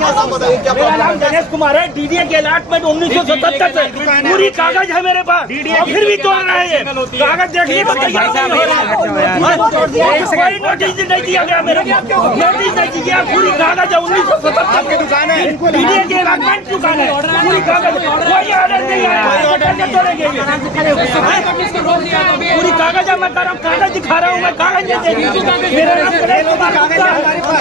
मेरा नाम गणेश कुमार है। DDA के अलॉटमेंट 1977 से पूरी कागज है मेरे पास, और फिर भी तोड़ रहे हैं। कागज देखने को तैयार नहीं हो रहा है। कोई नोटिस नहीं दिया गया मेरे को, नोटिस नहीं दिया। पूरी कागज है 1977 की दुकान है, DDA के अलॉटमेंट दुकान है, पूरी कागज, कोई ऑर्डर नहीं आया। पूरी कागज है, मैं कागज दिखा रहा हूँ, मैं कागज नहीं दे। मेरा नाम गणेश कुमार गुप्ता है।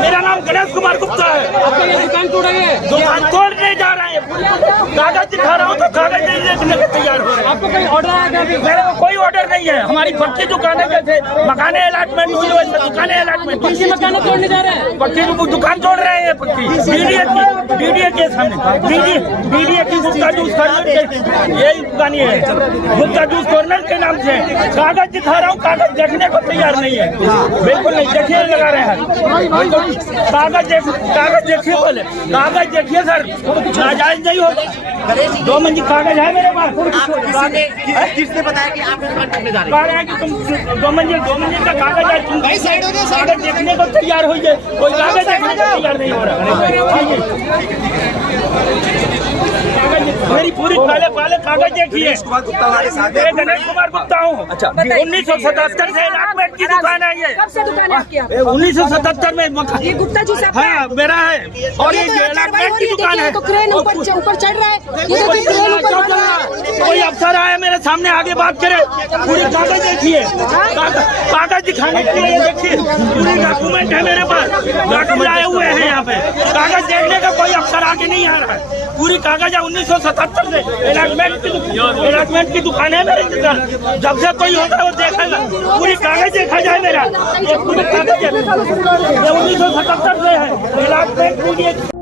मेरा नाम गणेश कुमार गुप्ता है। दुकान तोड़ने जा रहे हैं, कागज दिखा रहा हूँ तो कागज नहीं देखने को तैयार हो रहे हैं। आपको कोई ऑर्डर आया? मेरे को कोई ऑर्डर नहीं है। हमारी पक्की दुकानें जैसे मकाने अलॉटमेंट हुई वैसे दुकानें अलॉटमेंट, पक्की मकान तोड़ने जा रहे हैं, पक्की दुकान तोड़ रहे हैं। पक्की DDA के सामने DDA की गुप्ता जूस कॉर्नर, यही दुकानी है गुप्ता जूस कॉर्नर के नाम से। कागज दिखा रहा हूँ, कागज देखने को तैयार नहीं है, बिल्कुल नहीं। देखिए लगा रहे हैं कागज देखिए, बोले कागज देखिए सर, नाजायज नहीं हो। 2 मंजिल कागज है मेरे पास। किसने बताया कि आप दुकान करने जा रहे कह रहे हैं कि तुम 2 मंजिल का कागज है, तुम कागज देखने को तैयार हो जाए, कोई कागज देखने को तैयार नहीं हो रहा। मेरी पूरी पहले कागज देखिए। मैं गणेश कुमार गुप्ता हूँ। 1977 से अलॉटमेंट की दुकान है ये। कब से दुकान है आपकी? 1977 में ये गुप्ता जी साहब हाँ मेरा है, और ये अलॉटमेंट की दुकान है। तो क्रेन ऊपर चढ़ रहा है, ये तो क्रेन ऊपर चढ़ रहा है। कोई अफसर आया मेरे सामने, आगे बात करे। पूरी कागज देखिए, कागज दिखाने के लिए देखिए, पूरी डॉक्यूमेंट है मेरे पास, डॉक्यूमेंट आए हुए हैं यहाँ पे। कागज देखने का कोई अफसर आगे नहीं आ रहा है। पूरी कागज है 1977 से अलॉटमेंट की दुकान है मेरे इधर। जब से कोई होता है वो देखेगा, पूरी कागज देखा जाए मेरा, ये पूरी कागज है 1977 से है अलॉटमेंट।